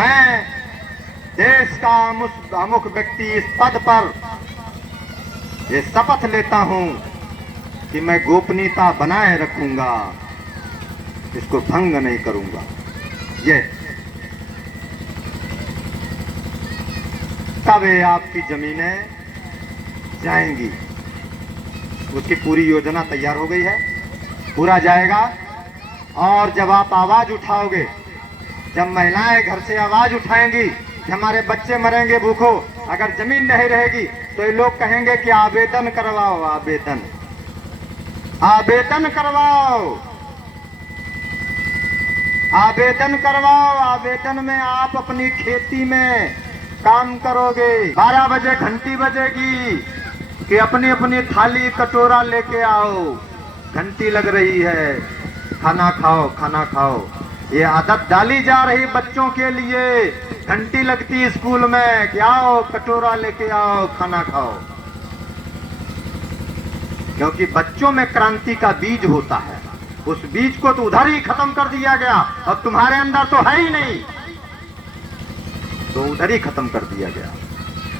मैं देश का अमुख व्यक्ति इस पद पर ये शपथ लेता हूं कि मैं गोपनीयता बनाए रखूंगा, इसको भंग नहीं करूंगा। ये तब ये आपकी जमीनें जाएंगी। उसकी पूरी योजना तैयार हो गई है, पूरा जाएगा। और जब आप आवाज उठाओगे, जब महिलाएं घर से आवाज उठाएंगी कि हमारे बच्चे मरेंगे भूखों, अगर जमीन नहीं रहेगी, तो ये लोग कहेंगे कि आवेदन करवाओ, आवेदन आवेदन करवाओ, आवेदन करवाओ। आवेदन में आप अपनी खेती में काम करोगे। 12 बजे घंटी बजेगी कि अपनी अपनी थाली कटोरा लेके आओ, घंटी लग रही है, खाना खाओ, खाना खाओ। ये आदत डाली जा रही बच्चों के लिए। घंटी लगती स्कूल में कि आओ कटोरा लेके आओ, खाना खाओ। क्योंकि बच्चों में क्रांति का बीज होता है, उस बीज को तो उधर ही खत्म कर दिया गया, और तुम्हारे अंदर तो है ही नहीं, तो उधर ही खत्म कर दिया गया।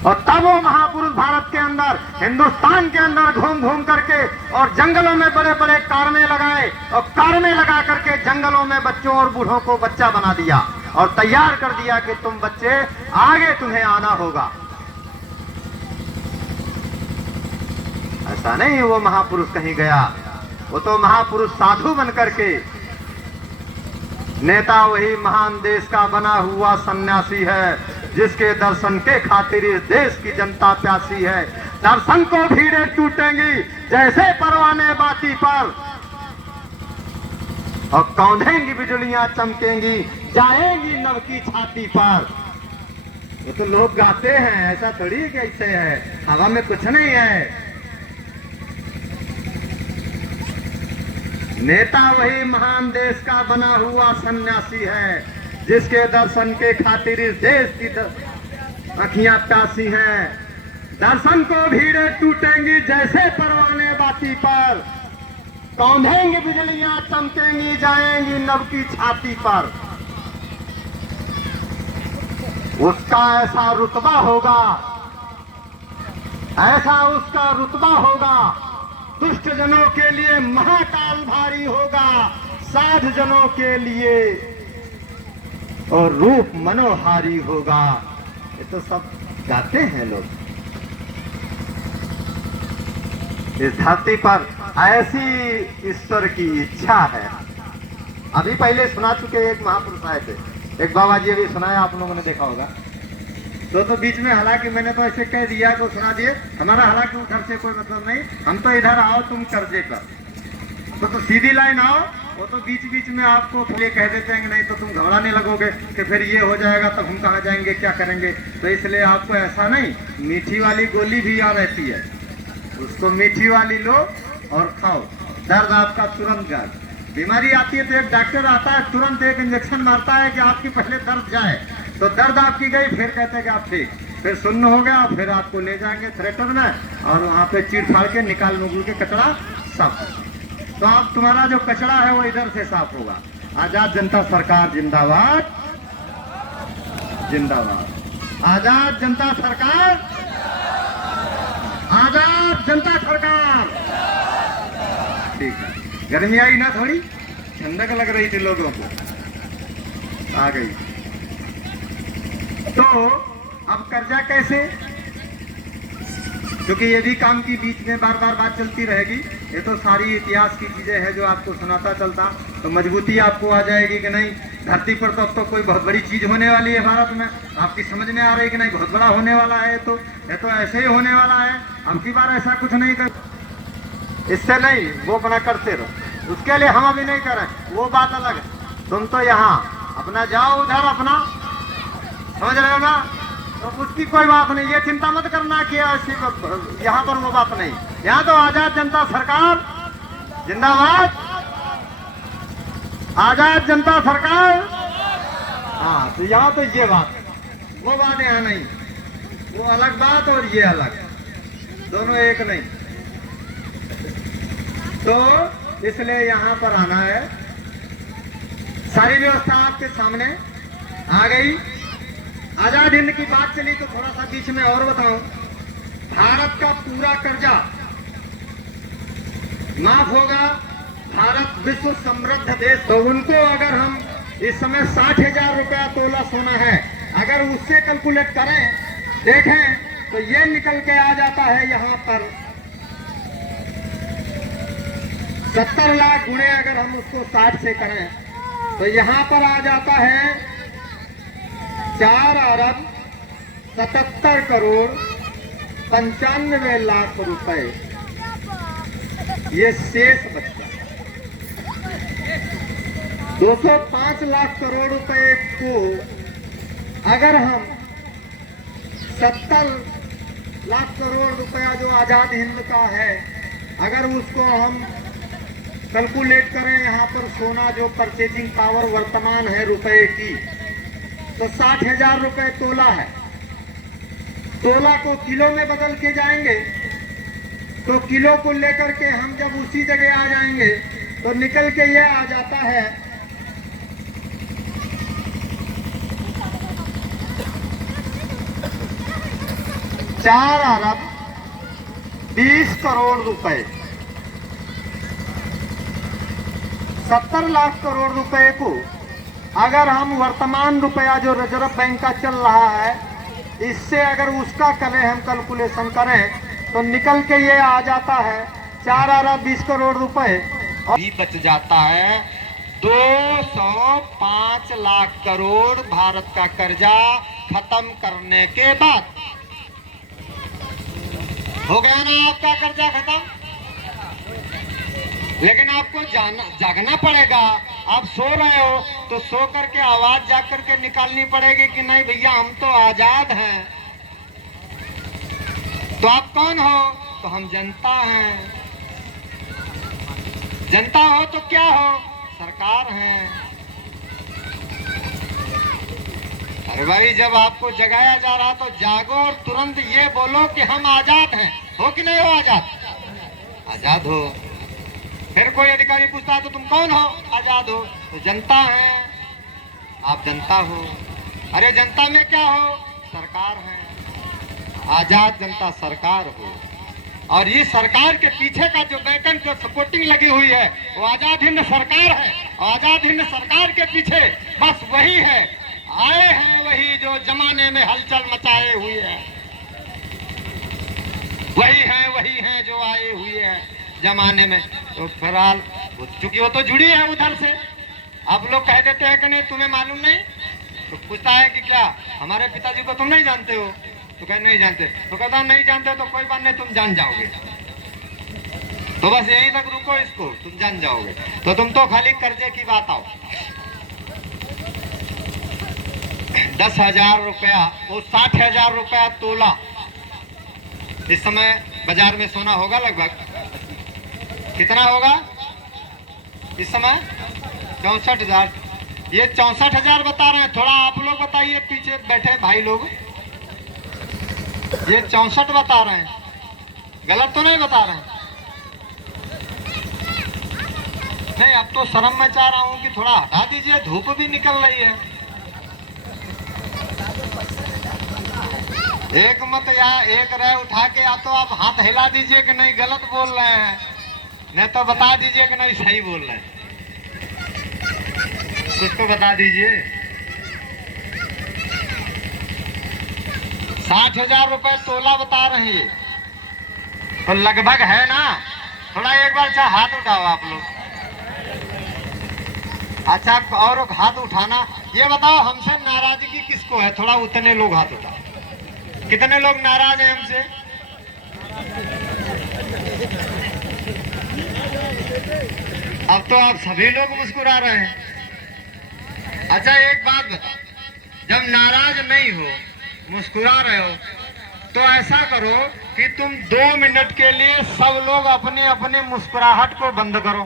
और तब वो महापुरुष भारत के अंदर, हिंदुस्तान के अंदर घूम घूम करके और जंगलों में बड़े बड़े कारमे लगाए, और कारमे लगा करके जंगलों में बच्चों और बूढ़ों को बच्चा बना दिया और तैयार कर दिया कि तुम बच्चे आगे तुम्हें आना होगा। ऐसा नहीं वो महापुरुष कहीं गया, वो तो महापुरुष साधु बन करके, नेता वही महान देश का बना हुआ सन्यासी है, जिसके दर्शन के खातिर इस देश की जनता प्यासी है। दर्शन को भीड़ें टूटेंगी जैसे परवाने बाती पर, और कौंधेंगी बिजलियां चमकेंगी जाएंगी नव की छाती पर। ये तो लोग गाते हैं, ऐसा थोड़ी कैसे है, हवा में कुछ नहीं है। नेता वही महान देश का बना हुआ सन्यासी है, जिसके दर्शन के खातिर इस देश की अखियां प्यासी हैं। दर्शन को भीड़ें टूटेंगी जैसे परवाने बाती पर, कौंधेंगी बिजलियां चमकेंगी जाएंगी नव की छाती पर। उसका ऐसा रुतबा होगा, ऐसा उसका रुतबा होगा, दुष्ट जनों के लिए महाकाल भारी होगा, साध जनों के लिए और रूप मनोहारी होगा। ये तो सब गाते हैं लोग। इस धरती पर ऐसी ईश्वर की इच्छा है। अभी पहले सुना चुके एक महापुरुष आए थे, एक बाबा जी अभी सुनाया, आप लोगों ने देखा होगा। तो बीच में हालांकि मैंने तो ऐसे कह दिया तो सुना दिए, हमारा हालांकि उधर से कोई मतलब नहीं, हम तो इधर आओ तुम कर्जे पर, तो सीधी लाइन आओ। वो तो बीच बीच में आपको ये कह देते हैं कि नहीं तो तुम घबराने लगोगे कि फिर ये हो जाएगा तब हम कहाँ जाएंगे, क्या करेंगे। तो इसलिए आपको ऐसा नहीं, मीठी वाली गोली भी यहाँ रहती है, उसको मीठी वाली लो और खाओ, दर्द आपका तुरंत जाए। बीमारी आती है तो एक डॉक्टर आता है, तुरंत एक इंजेक्शन मारता है कि आपकी पहले दर्द जाए, तो दर्द आपकी गई, फिर कहते हैं कि आप ठीक, फिर सुन्न हो गया, फिर आपको ले जाएंगे थिएटर में और वहाँ पे चीर फाड़ के निकाल मुगल के कचड़ा साफ। तो आप तुम्हारा जो कचड़ा है वो इधर से साफ होगा। आजाद जनता सरकार जिंदाबाद, जिंदाबाद। आजाद जनता सरकार, आजाद जनता सरकार। ठीक है, गर्मी आई ना, थोड़ी ठंडक लग रही थी लोगों को, आ गई। तो अब कर्जा कैसे, क्योंकि ये भी काम की बीच में बार बार बात चलती रहेगी। ये तो सारी इतिहास की चीजें हैं जो आपको सुनाता चलता, तो मजबूती आपको आ जाएगी कि नहीं धरती पर तो अब तो कोई बहुत बड़ी चीज होने वाली है भारत में। आपकी समझ में आ रही कि नहीं बहुत बड़ा होने वाला है, तो ये तो ऐसे ही होने वाला है। अब की बार ऐसा कुछ नहीं कर, इससे नहीं, वो अपना करते रहो, उसके लिए हम अभी नहीं करें, वो बात अलग है। तुम तो यहाँ अपना जाओ, उधर अपना, समझ रहे हो ना, तो उसकी कोई बात नहीं, ये चिंता मत करना कि यहाँ पर वो बात नहीं। यहाँ तो आजाद जनता सरकार जिंदाबाद, आजाद जनता सरकार। हाँ, तो यहाँ तो ये बात, वो बात यहाँ नहीं, वो अलग बात और ये अलग, दोनों एक नहीं। तो इसलिए यहाँ पर आना है, सारी व्यवस्था आपके सामने आ गई। आजाद हिंद की बात चली तो थोड़ा सा बीच में और बताऊं, भारत का पूरा कर्जा माफ होगा। भारत विश्व समृद्ध देश, तो उनको अगर हम इस समय 60,000 रुपया तोला सोना है, अगर उससे कैलकुलेट करें देखें तो ये निकल के आ जाता है यहाँ पर 70 लाख गुणे अगर हम उसको 60 से करें तो यहाँ पर आ जाता है 4 अरब 77 करोड़ 95 लाख रुपए ये शेष बचता है। 205 लाख करोड़ रुपए को अगर हम 70 लाख करोड़ रुपया जो आजाद हिंद का है, अगर उसको हम कैलकुलेट करें यहाँ पर सोना जो परचेजिंग पावर वर्तमान है रुपए की, तो 60,000 रुपए तोला है। तोला को किलो में बदल के जाएंगे तो किलो को लेकर के हम जब उसी जगह आ जाएंगे तो निकल के ये आ जाता है 4 अरब 20 करोड़ रुपए। 70 लाख करोड़ रुपए को अगर हम वर्तमान रुपया जो रिजर्व बैंक का चल रहा है, इससे अगर उसका करें हम कैलकुलेशन करें तो निकल के ये आ जाता है 4 अरब 20 करोड़ रुपए और भी बच जाता है 205 लाख करोड़ भारत का कर्जा खत्म करने के बाद। हो गया ना आपका कर्जा खत्म। लेकिन आपको जागना पड़ेगा। आप सो रहे हो तो सो करके आवाज जाग करके निकालनी पड़ेगी कि नहीं भैया हम तो आजाद हैं। तो आप कौन हो? तो हम जनता हैं। जनता हो तो क्या हो? सरकार है। अरे भाई जब आपको जगाया जा रहा तो जागो और तुरंत ये बोलो कि हम आजाद हैं। हो कि नहीं हो आजाद? आजाद हो। फिर कोई अधिकारी पूछता है तो तुम कौन हो? आजाद हो। तो जनता है, आप जनता हो। अरे जनता में क्या हो? सरकार है। आजाद जनता सरकार हो। और ये सरकार के पीछे का जो बैकन का सपोर्टिंग लगी हुई है वो आजाद हिंद सरकार है। आजाद हिंद सरकार के पीछे बस वही है, आए हैं वही जो जमाने में हलचल मचाए हुए हैं। वही है जो आए हुए हैं जमाने में। तो फिलहाल चूंकि वो तो जुड़ी है उधर से। आप लोग कह देते हैं कि नहीं तुम्हें मालूम नहीं, तो पूछता है कि क्या हमारे पिताजी को तुम नहीं जानते हो? तो कहे नहीं जानते। तो कहता नहीं जानते तो कोई बात नहीं, तुम जान जाओगे। तो बस यहीं तक रुको इसको, तुम जान जाओगे। तो तुम तो खाली कर्जे की बात आओ। 10,000 रुपया वो 60,000 रुपया तोला। इस समय बाजार में सोना होगा लगभग कितना होगा इस समय? 64,000। ये 64,000 बता रहे हैं। थोड़ा आप लोग बताइए पीछे बैठे भाई लोग, ये 64 बता रहे हैं। गलत तो नहीं बता रहे हैं? नहीं, अब तो शर्म में चाह रहा हूँ कि थोड़ा हटा दीजिए, धूप भी निकल रही है। एक मत या एक रह उठा के या तो आप हाथ हिला दीजिए कि नहीं गलत बोल रहे हैं, नहीं तो बता दीजिए कि नहीं सही बोल रहे हैं। कुछ तो बता दीजिए। 60,000 रुपए तोला बता रहे हैं तो लगभग है ना? थोड़ा एक बार अच्छा हाथ उठाओ आप लोग। अच्छा और हाथ उठाना। ये बताओ हमसे नाराजगी किसको है? थोड़ा उतने लोग हाथ उठाओ। कितने लोग नाराज हैं हमसे? अब तो आप सभी लोग मुस्कुरा रहे हैं। अच्छा एक बात बता, जब नाराज नहीं हो, मुस्कुरा रहे हो, तो ऐसा करो कि तुम 2 मिनट के लिए सब लोग अपने अपने मुस्कुराहट को बंद करो।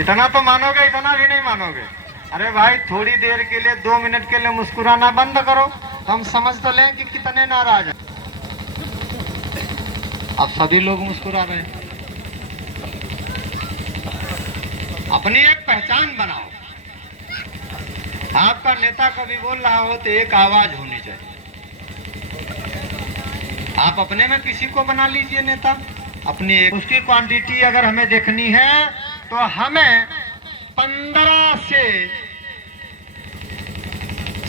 इतना तो मानोगे, इतना भी नहीं मानोगे। अरे भाई थोड़ी देर के लिए 2 मिनट के लिए मुस्कुराना बंद करो तो हम समझ तो लें कि कितने नाराज हैं। अब सभी लोग मुस्कुरा रहे हैं। अपनी एक पहचान बनाओ। आपका नेता कभी बोल रहा हो तो एक आवाज होनी चाहिए। आप अपने में किसी को बना लीजिए नेता, अपनी उसकी क्वांटिटी अगर हमें देखनी है तो हमें 15 से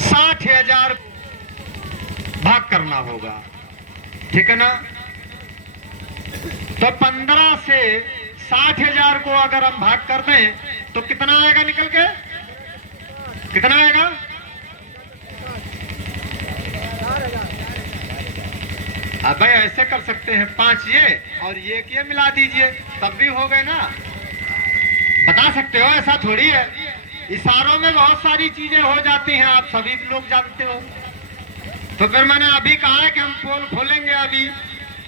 60,000 भाग करना होगा, ठीक है ना। तो 15 से 60,000 को अगर हम भाग कर दें तो कितना आएगा निकल के, कितना आएगा? अब भाई ऐसे कर सकते हैं, 5 ये और ये मिला दीजिए तब भी हो गए ना। बता सकते हो, ऐसा थोड़ी है। इशारों में बहुत सारी चीजें हो जाती हैं, आप सभी लोग जानते हो। तो फिर मैंने अभी कहा है कि हम पोल खोलेंगे अभी,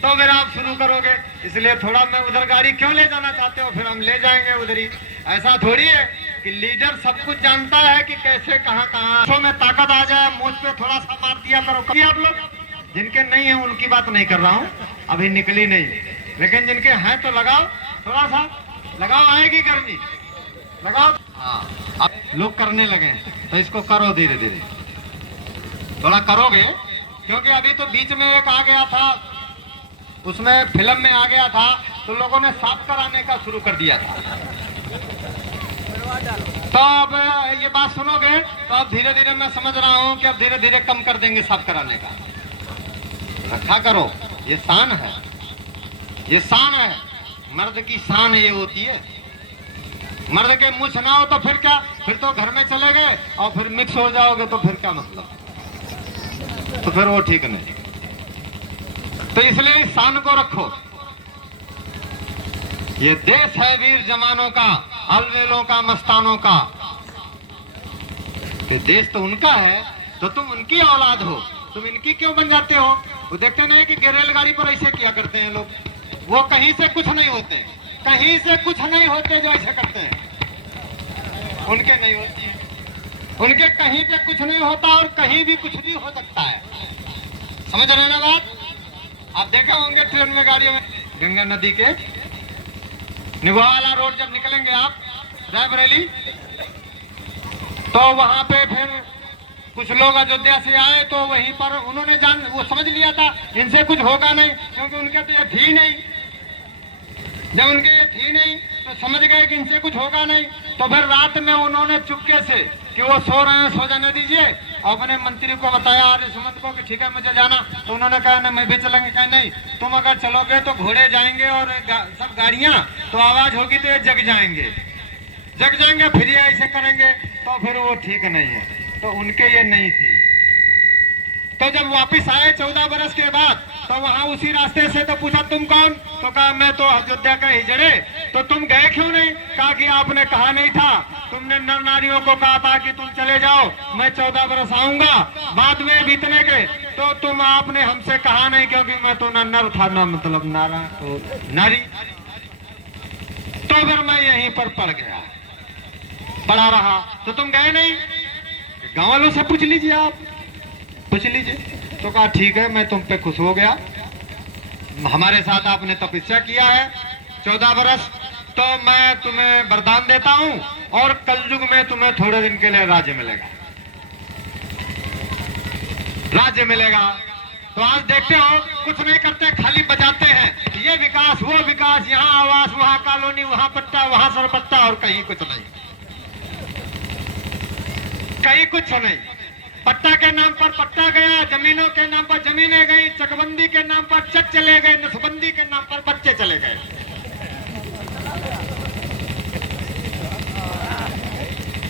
तो फिर आप शुरू करोगे, इसलिए थोड़ा मैं उधर गाड़ी क्यों ले जाना चाहते हो, फिर हम ले जाएंगे उधर ही। ऐसा थोड़ी है कि लीडर सब कुछ जानता है कि कैसे कहाँ में ताकत आ जाए, मुझ पे थोड़ा सा मार दिया करो। आप लोग जिनके नहीं है उनकी बात नहीं कर रहा हूँ, अभी निकली नहीं, लेकिन जिनके हैं तो लगाओ, थोड़ा सा लगाओ, आएगी गर्मी, लगाओ। हाँ, अब लोग करने लगे तो इसको करो धीरे धीरे, थोड़ा करोगे, क्योंकि अभी तो बीच में एक आ गया था, उसमें फिल्म में आ गया था तो लोगों ने साफ कराने का शुरू कर दिया था। तो अब ये बात सुनोगे तो अब धीरे धीरे मैं समझ रहा हूँ कि अब धीरे धीरे कम कर देंगे साफ कराने का। रखा करो, ये शान है, ये शान है, मर्द की शान ये होती है। मर्द के मुंह ना हो तो फिर क्या, फिर तो घर में चले गए और फिर मिक्स हो जाओगे तो फिर क्या मतलब, तो फिर वो ठीक नहीं। तो इसलिए इस शान को रखो। ये देश है वीर जवानों का, अलवेलों का, मस्तानों का। तो देश तो उनका है, तो तुम उनकी औलाद हो, तुम इनकी क्यों बन जाते हो? वो देखते नहीं कि रेलगाड़ी पर ऐसे किया करते हैं लोग, वो कहीं से कुछ नहीं होते, कहीं से कुछ नहीं होते जो ऐसे करते हैं, उनके नहीं होती, उनके कहीं पे कुछ नहीं होता और कहीं भी कुछ भी हो सकता है। समझ रहे ना बात? आप देखे होंगे ट्रेन में, गाड़ियों में, गंगा नदी के निगोहा वाला रोड जब निकलेंगे आप रायबरेली, तो वहां पे फिर कुछ लोग अयोध्या से आए तो वहीं पर उन्होंने वो समझ लिया था इनसे कुछ होगा नहीं, क्योंकि उनके तो ये थी नहीं। जब उनके ये थी नहीं तो समझ गए कि इनसे कुछ होगा नहीं, तो फिर रात में उन्होंने चुपके से कि वो सो रहे हैं, सो जाने दीजिए, और अपने मंत्री को बताया आर्य सुमंत को कि ठीक है मुझे जाना। तो उन्होंने कहा ना मैं भी चलेंगे, कहा नहीं तुम अगर चलोगे तो घोड़े जाएंगे और सब गाड़ियां, तो आवाज होगी तो ये जग जाएंगे, फिर ये ऐसे करेंगे, तो फिर वो ठीक नहीं है। तो उनके ये नहीं थी। तो जब वापिस आए 14 बरस के बाद, तो वहां उसी रास्ते से तो पूछा तुम कौन, तो कहा मैं तो अयोध्या का हिजड़े। तो तुम गए क्यों नहीं? कहा कि आपने कहा नहीं था, तुमने नर नारियों को कहा था कि तुम चले जाओ, मैं 14 बरस आऊंगा, बाद में बीतने के, तो तुम आपने हमसे कहा नहीं, क्योंकि मैं तो न नर था न मतलब नारा तो नारी। तो फिर मैं यहीं पर पड़ गया, पड़ा रहा। तो तुम गए नहीं? गांव वालों से पूछ लीजिए, आप पूछ लीजिए। तो कहा ठीक है मैं तुम पे खुश हो गया, हमारे साथ आपने तपस्या किया है 14 बरस, तो मैं तुम्हें वरदान देता हूं और कलयुग में तुम्हें थोड़े दिन के लिए राज्य मिलेगा, राज्य मिलेगा। तो आज देखते हो कुछ नहीं करते, खाली बजाते हैं, ये विकास वो विकास, यहाँ आवास वहाँ कॉलोनी, वहाँ पट्टा वहाँ सरपट्टा, और कहीं कुछ नहीं, कहीं कुछ नहीं। पट्टा के नाम पर पट्टा गया, जमीनों के नाम पर जमीनें गई, चकबंदी के नाम पर चक चले गए, नसबंदी के नाम पर बच्चे चले गए।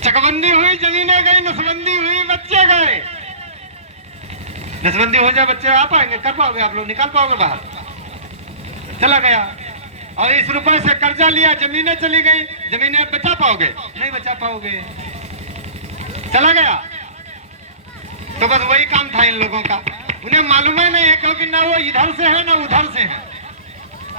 चकबंदी हुई, जमीनें गई, नसबंदी हुई, बच्चे गए। नसबंदी हो जाए बच्चे आ पाएंगे, कर पाओगे आप लोग, निकाल पाओगे बाहर? चला गया। और इस रुपए से कर्जा लिया, जमीनें चली गई, जमीनें बचा पाओगे? नहीं बचा पाओगे, चला गया। तो बस वही काम था इन लोगों का, उन्हें मालूम ही नहीं है, क्योंकि ना वो इधर से है ना उधर से है,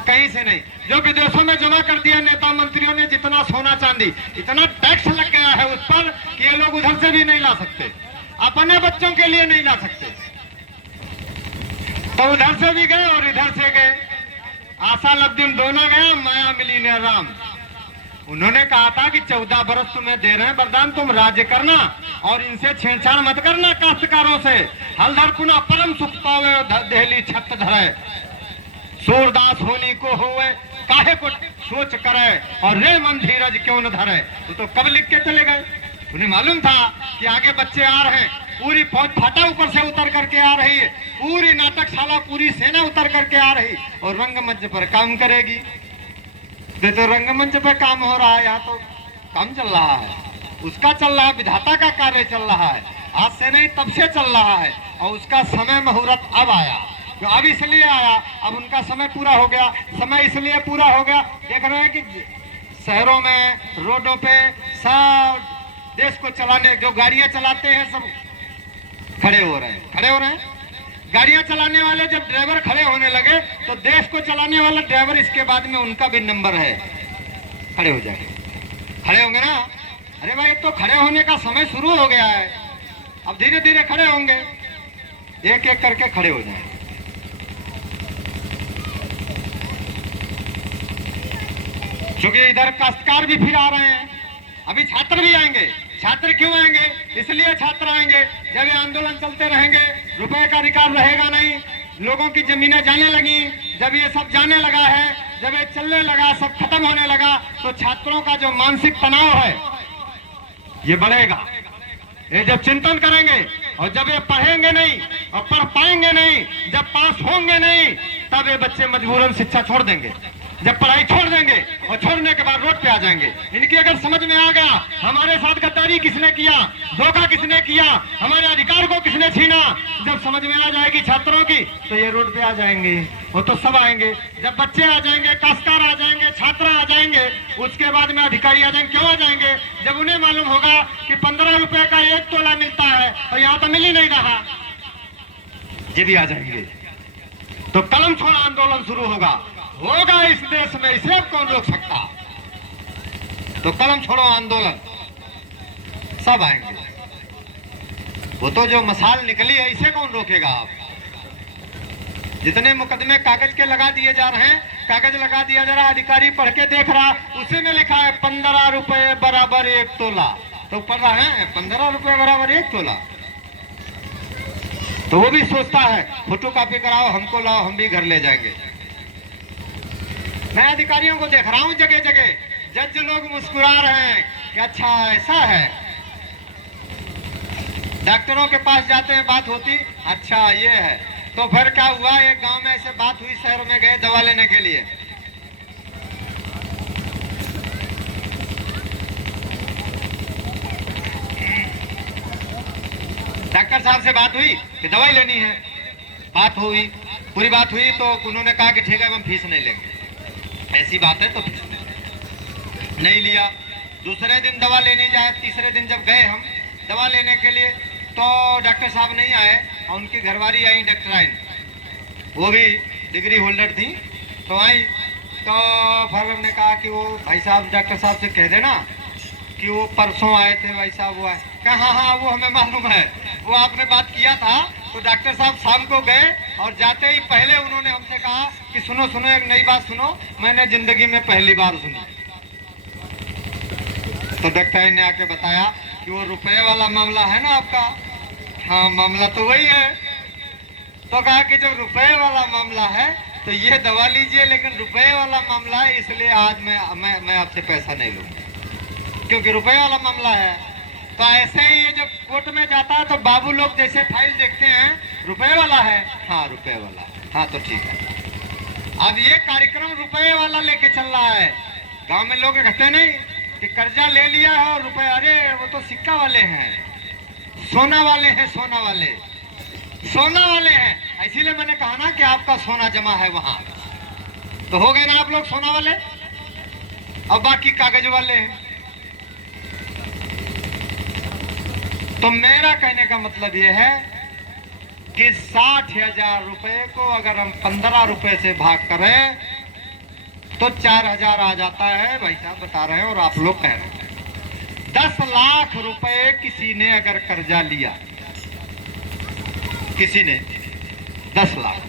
कहीं से नहीं। जो विदेशों में जमा कर दिया नेता मंत्रियों ने, जितना सोना चांदी, इतना टैक्स लग गया है उस पर कि ये लोग उधर से भी नहीं ला सकते, अपने बच्चों के लिए नहीं ला सकते। तो उधर से भी गए और इधर से गए, आशा लब्दिन दोनों गए, माया मिली ने राम। उन्होंने कहा था कि 14 बरस तुम्हें दे रहे हैं वरदान, तुम राज्य करना और इनसे छेड़छाड़ मत करना काश्तकारों से। हलधर पुनः परम सुख पावे दहली छत धरे, सूरदास होनी को होवे काहे को सोच करे, और रे मन धीरज क्यों न धरे। तो कब लिख के चले गए? उन्हें मालूम था कि आगे बच्चे आ रहे हैं, पूरी फौज फाटा ऊपर से उतर करके आ रही है, पूरी नाटकशाला पूरी सेना उतर करके आ रही और रंगमंच पर काम करेगी। तो रंगमंच पे काम हो रहा है, यहाँ तो काम चल रहा है, उसका चल रहा है, विधाता का कार्य चल रहा है, आज से नहीं तब से चल रहा है। और उसका समय मुहूर्त अब आया, जो अब इसलिए आया, अब उनका समय पूरा हो गया। समय इसलिए पूरा हो गया, देख रहे हैं कि शहरों में रोडों पे सब देश को चलाने जो गाड़ियां चलाते हैं सब खड़े हो रहे हैं। गाड़ियां चलाने वाले जब ड्राइवर खड़े होने लगे तो देश को चलाने वाला ड्राइवर इसके बाद में उनका भी नंबर है, खड़े हो जाएंगे, खड़े होंगे ना। अरे भाई तो खड़े होने का समय शुरू हो गया है, अब धीरे धीरे खड़े होंगे, एक एक करके खड़े हो जाएंगे। क्योंकि इधर काश्तकार भी फिर आ रहे हैं, अभी छात्र भी आएंगे। छात्र क्यों आएंगे? इसलिए छात्र आएंगे जब ये आंदोलन चलते रहेंगे, रुपए का रिकॉर्ड रहेगा नहीं, लोगों की जमीनें जाने लगी, जब ये सब जाने लगा है, जब ये चलने लगा, सब खत्म होने लगा, तो छात्रों का जो मानसिक तनाव है ये बढ़ेगा। ये जब चिंतन करेंगे और जब ये पढ़ेंगे नहीं और पढ़ पाएंगे नहीं, जब पास होंगे नहीं, तब ये बच्चे मजबूरन शिक्षा छोड़ देंगे। जब पढ़ाई छोड़ देंगे और छोड़ने के बाद रोड पे आ जाएंगे। इनकी अगर समझ में आ गया हमारे साथ गद्दारी किसने किया, धोखा किसने किया, हमारे अधिकार को किसने छीना, जब समझ में आ जाएगी छात्रों की, तो ये रोड पे आ जाएंगे। वो तो सब आएंगे, जब बच्चे आ जाएंगे, काश्तकार आ जाएंगे, छात्र आ जाएंगे, उसके बाद में अधिकारी आ जाएंगे। क्यों आ जाएंगे? जब उन्हें मालूम होगा कि 15 रुपए का 1 तोला मिलता है और यहाँ तो मिल ही नहीं रहा, ये भी आ जाएंगे। तो कलम छोड़ा आंदोलन शुरू होगा इस देश में, इसे अब कौन रोक सकता? तो कलम छोड़ो आंदोलन, सब आएंगे। वो तो जो मसाल निकली है, इसे कौन रोकेगा? आप जितने मुकदमे कागज के लगा दिए जा रहे हैं, कागज लगा दिया जा रहा, अधिकारी पढ़ के देख रहा, उसी में लिखा है 15 रुपए बराबर 1 तोला, तो पढ़ रहा है 15 रुपए बराबर 1 तोला। तो वो भी सोचता है फोटो कॉपी कराओ, हमको लाओ, हम भी घर ले जाएंगे। मैं अधिकारियों को देख रहा हूं जगह जगह, जज लोग मुस्कुरा रहे हैं कि अच्छा ऐसा है। डॉक्टरों के पास जाते हैं, बात होती, अच्छा ये है। तो फिर क्या हुआ, एक गांव में ऐसे बात हुई, शहर में गए दवा लेने के लिए, डॉक्टर साहब से बात हुई कि दवाई लेनी है, बात हुई, पूरी बात हुई, तो उन्होंने कहा कि ठीक है हम फीस नहीं लेंगे, ऐसी बात है तो फीस नहीं लिया। दूसरे दिन दवा लेने जाए, तीसरे दिन जब गए हम दवा लेने के लिए, तो डॉक्टर साहब नहीं आए और उनकी घरवाली आई, डॉक्टराइन, वो भी डिग्री होल्डर थी, तो आई। तो फिर हमने कहा कि वो भाई साहब डॉक्टर साहब से कह देना कि वो परसों आए थे, भाई साहब वो आए। कहा हाँ वो हमें मालूम है, वो आपने बात किया था। तो डॉक्टर साहब शाम को गए और जाते ही पहले उन्होंने हमसे कहा कि सुनो सुनो एक नई बात सुनो, मैंने जिंदगी में पहली बार सुनी। तो डॉक्टर ने आके बताया कि वो रुपए वाला मामला है ना आपका। हाँ मामला तो वही है। तो कहा कि जब रुपए वाला मामला है तो ये दवा लीजिए, लेकिन रुपए वाला मामला है इसलिए आज मैं आपसे पैसा नहीं लूंगा, क्योंकि रुपए वाला मामला है। तो ऐसे ही ये जब कोर्ट में जाता है तो बाबू लोग जैसे फाइल देखते हैं, रुपए वाला है, हाँ रुपए वाला, हाँ तो ठीक है। अब ये कार्यक्रम रुपए वाला लेके चल रहा है। गांव में लोग कहते नहीं कि कर्जा ले लिया है और रुपए, अरे वो तो सिक्का वाले हैं, सोना वाले हैं, सोना वाले, सोना वाले हैं। इसीलिए मैंने कहा ना कि आपका सोना जमा है वहां। तो हो गए ना आप लोग सोना वाले, अब बाकी कागज वाले हैं। तो मेरा कहने का मतलब यह है कि 60,000 रुपए को अगर हम 15 रुपए से भाग करें तो 4,000 आ जाता है। भाई साहब बता रहे हैं और आप लोग कह रहे हैं 10 लाख रुपए किसी ने अगर कर्जा लिया, किसी ने 10 लाख,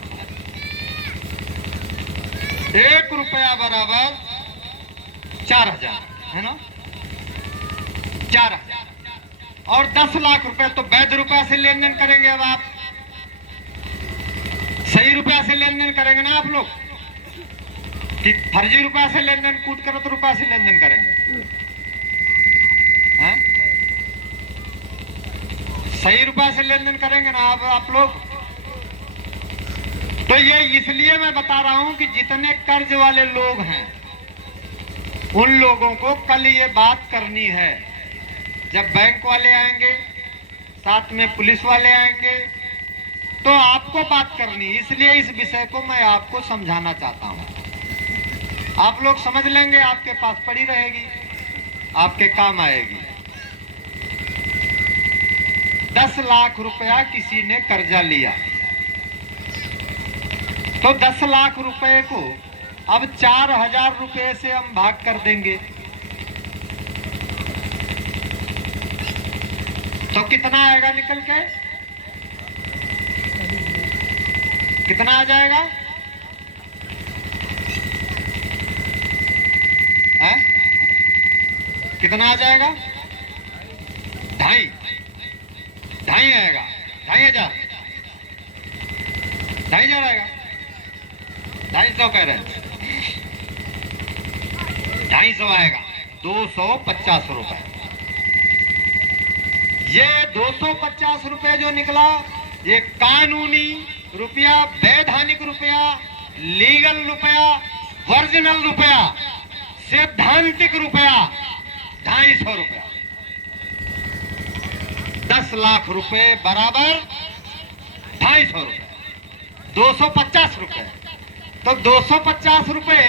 1 रुपया बराबर 4,000 है ना, 4,000। और 10 लाख रुपए तो वैध रुपया से लेन देन करेंगे। अब आप सही रुपया से लेन देन करेंगे ना आप लोग, कि फर्जी रुपया से लेन देन, कूट करो तो रुपया से लेन देन करेंगे? हैं? सही रुपया से लेन देन करेंगे ना आप लोग? तो ये इसलिए मैं बता रहा हूं कि जितने कर्ज वाले लोग हैं उन लोगों को कल ये बात करनी है। जब बैंक वाले आएंगे, साथ में पुलिस वाले आएंगे, तो आपको बात करनी, इसलिए इस विषय को मैं आपको समझाना चाहता हूं। आप लोग समझ लेंगे, आपके पास पड़ी रहेगी, आपके काम आएगी। 10 लाख रुपया किसी ने कर्जा लिया, तो 10 लाख रुपए को अब 4,000 रुपए से हम भाग कर देंगे, तो कितना आएगा निकल के? कितना आ जाएगा? है? कितना आ जाएगा? 2.5 आएगा। 2,500 आएगा। 250 कह रहे हैं, 250 आएगा। 250 रुपए। ये 250 रुपए जो निकला, ये कानूनी रुपया, वैधानिक रुपया, लीगल रुपया, ओरिजिनल रुपया, सैद्धांतिक रुपया 250 रुपया। 10 लाख रुपए बराबर 250 रुपए, 250 रुपए। तो 250 रुपए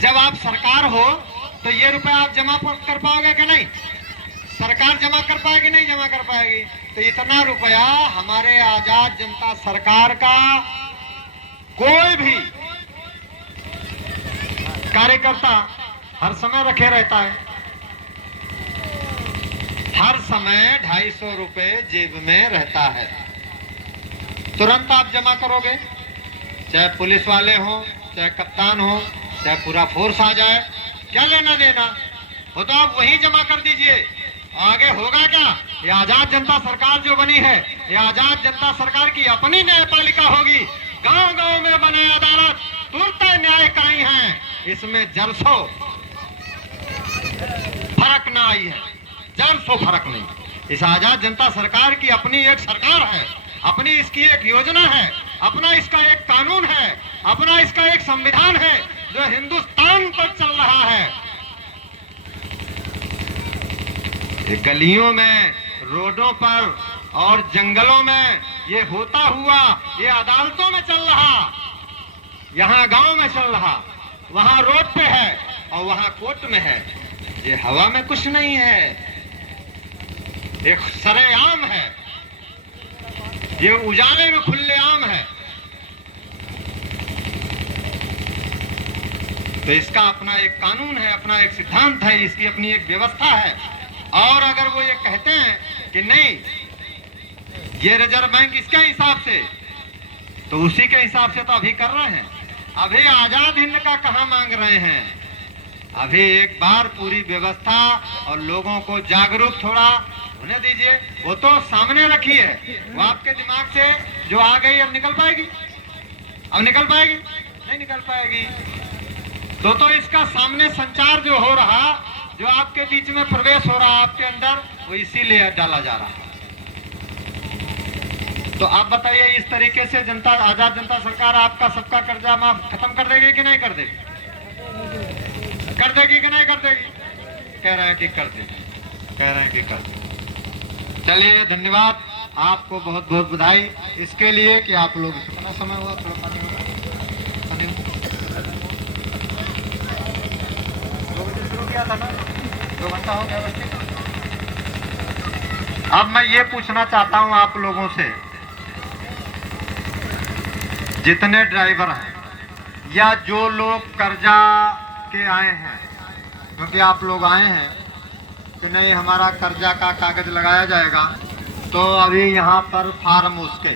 जब आप सरकार हो तो ये रुपए आप जमा कर पाओगे कि नहीं? सरकार जमा कर पाएगी? नहीं जमा कर पाएगी। तो इतना रुपया हमारे आजाद जनता सरकार का कोई भी कार्यकर्ता हर समय रखे रहता है। हर समय 250 रुपए जेब में रहता है, तुरंत आप जमा करोगे, चाहे पुलिस वाले हो, चाहे कप्तान हो, चाहे पूरा फोर्स आ जाए, क्या लेना देना हो तो आप वहीं जमा कर दीजिए। आगे होगा क्या? ये आजाद जनता सरकार जो बनी है, ये आजाद जनता सरकार की अपनी न्यायपालिका होगी। गांव गांव में बने अदालत तुरंत न्यायकारी हैं, इसमें जरसों फर्क ना आई है, जरसों फर्क नहीं। इस आजाद जनता सरकार की अपनी एक सरकार है, अपनी इसकी एक योजना है, अपना इसका एक कानून है, अपना इसका एक संविधान है जो हिंदुस्तान पर चल रहा है। ये गलियों में, रोडों पर और जंगलों में ये होता हुआ ये अदालतों में चल रहा, यहाँ गांव में चल रहा, वहां रोड पे है और वहां कोर्ट में है। ये हवा में कुछ नहीं है, एक सरेआम है, ये उजाले में खुलेआम है। तो इसका अपना एक कानून है, अपना एक सिद्धांत है, इसकी अपनी एक व्यवस्था है। और अगर वो ये कहते हैं कि नहीं ये रिजर्व बैंक इसके हिसाब से, तो उसी के हिसाब से तो अभी कर रहे हैं। अभी आजाद हिंद का कहां मांग रहे हैं? अभी एक बार पूरी व्यवस्था और लोगों को जागरूक थोड़ा होने दीजिए। वो तो सामने रखी है, वो आपके दिमाग से जो आ गई अब निकल पाएगी? अब निकल पाएगी? नहीं निकल पाएगी। तो इसका सामने संचार जो हो रहा, जो आपके बीच में प्रवेश हो रहा आपके अंदर, वो इसीलिए डाला जा रहा है। तो आप बताइए, इस तरीके से जनता, आजाद जनता सरकार आपका सबका कर्जा माफ खत्म कर देगी कि नहीं कर देगी? कर देगी कि नहीं कर देगी? कह रहे हैं कि कर देगी, कह रहे हैं कि कर देगी। चलिए, धन्यवाद, आपको बहुत बहुत बधाई इसके लिए कि आप लोग, कितना समय हुआ? थोड़ा पानी शुरू किया था ना, 2 घंटा हो गया बच्चे। अब मैं ये पूछना चाहता हूं आप लोगों से, जितने ड्राइवर हैं या जो लोग कर्जा के आए हैं, क्योंकि आप लोग आए हैं कि नहीं हमारा कर्जा का कागज लगाया जाएगा, तो अभी यहाँ पर फार्म उसके